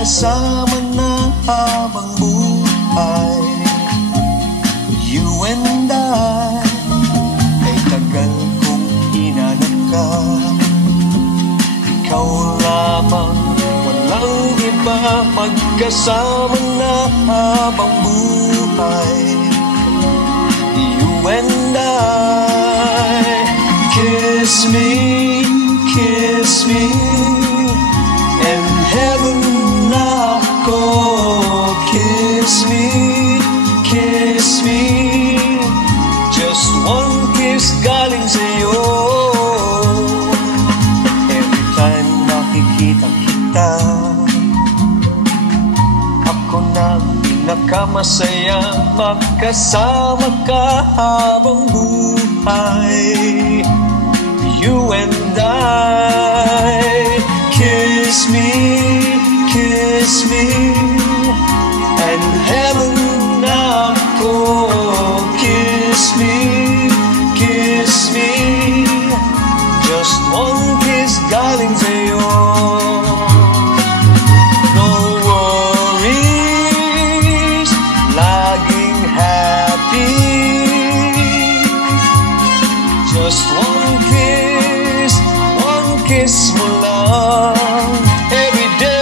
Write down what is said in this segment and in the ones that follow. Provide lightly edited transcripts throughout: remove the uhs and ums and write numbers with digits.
magkasama na habang buhay. You and I, ay tagal kong hinanap ka. Ikaw lamang, walang iba, magkasama na habang buhay. You and I, kiss me, and heaven na ako. Kiss me, just one kiss galing sa'yo. Every time nakikita kita, ako na pinakamasaya, magkasama ka habang buhay. You and I, kiss me, and heaven na ako. Kiss me, just one kiss galing sa'yo. No worries, laging happy. Just one kiss mo lang every day.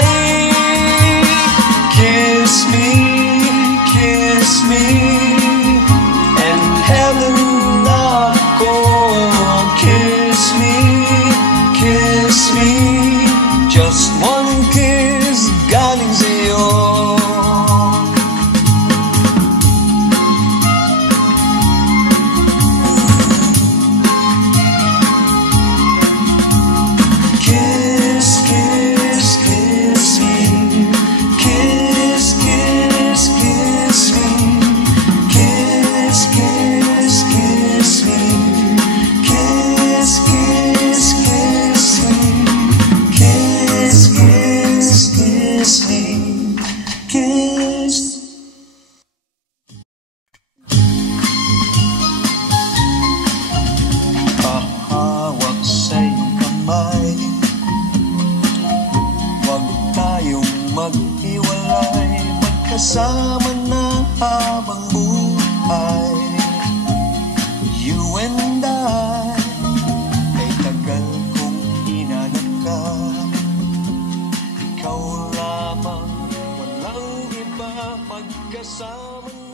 Kiss me, and heaven na ako. Kiss me, just one kiss galing sa'yo. Hahawak sa iyong kamay, huwag tayong maghiwalay, magkasama na habang buhay. You and I, ay tagal kong hinanap ka. Ikaw lamang, walang iba, magkasama na